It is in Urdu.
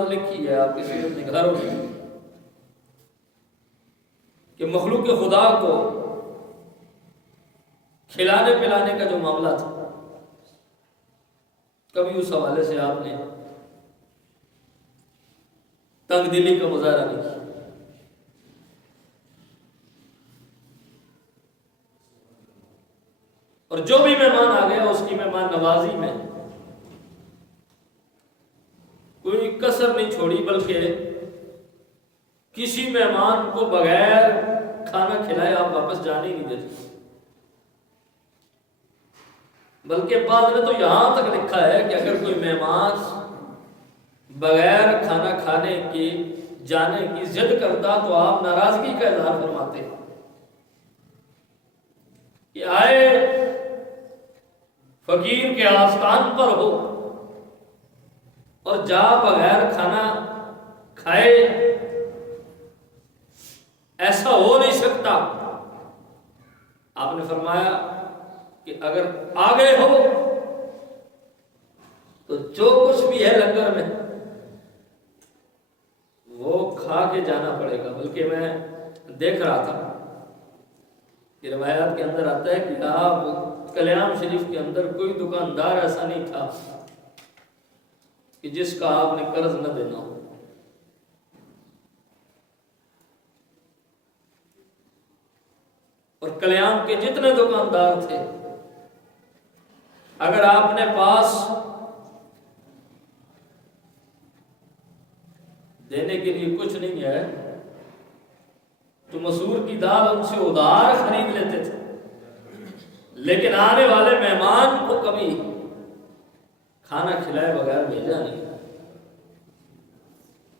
بات لکھی ہے آپ کے سیرت نگاروں میں کہ مخلوق خدا کو کھلانے پلانے کا جو معاملہ تھا کبھی اس حوالے سے آپ نے تنگ دلی کا مظاہرہ نہیں کیا. اور جو بھی مہمان آ گیا اس کی مہمان نوازی میں کوئی کسر نہیں چھوڑی، بلکہ کسی مہمان کو بغیر کھانا کھلائے آپ واپس جانے ہی نہیں دیتے. بلکہ بعض نے تو یہاں تک لکھا ہے کہ اگر کوئی مہمان بغیر کھانا کھانے کی جانے کی ضد کرتا تو آپ ناراضگی کا اظہار فرماتے کہ آئے فقیر کے آستان پر ہو اور جا بغیر کھانا کھائے، ایسا ہو نہیں سکتا. آپ نے فرمایا کہ اگر آگے ہو تو جو کچھ بھی ہے لنگر میں وہ کھا کے جانا پڑے گا. بلکہ میں دیکھ رہا تھا کہ روایات کے اندر آتا ہے کہ آپ کلیام شریف کے اندر کوئی دکاندار ایسا نہیں تھا کہ جس کا آپ نے قرض نہ دینا ہو. اور کلیام کے جتنے دکاندار تھے اگر آپ نے پاس دینے کے لیے کچھ نہیں ہے تو مسور کی دال ان سے ادھار خرید لیتے تھے، لیکن آنے والے مہمان کو کبھی کھانا کھلائے بغیر بھیجا نہیں.